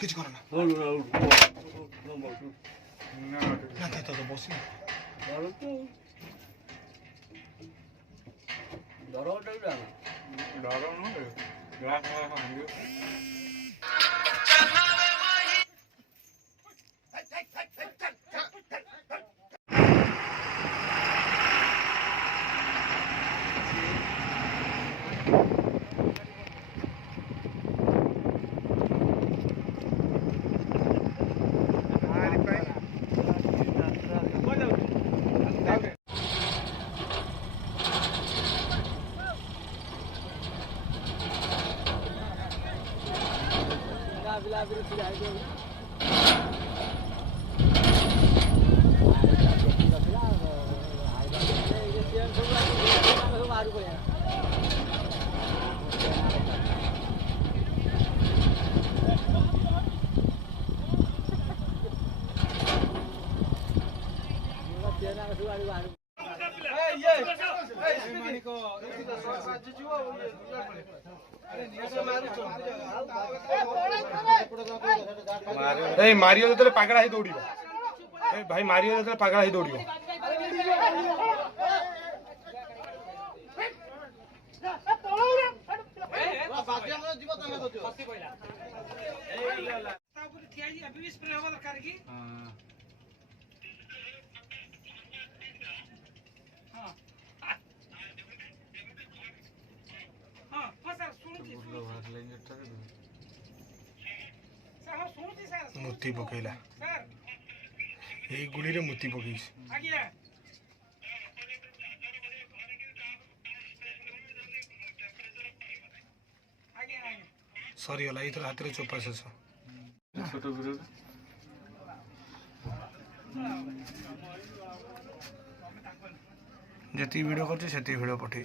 କିଛି କର ନା ତ ବସି मारियो जो पागला ही दौड़ भाई मारियो जो पागला ही दौड़ मुती पकेला ये गुड़ी रे मुती पकई सरी गला ये हाथ में चोपा शेष जी वीडियो कर वीडियो पठे।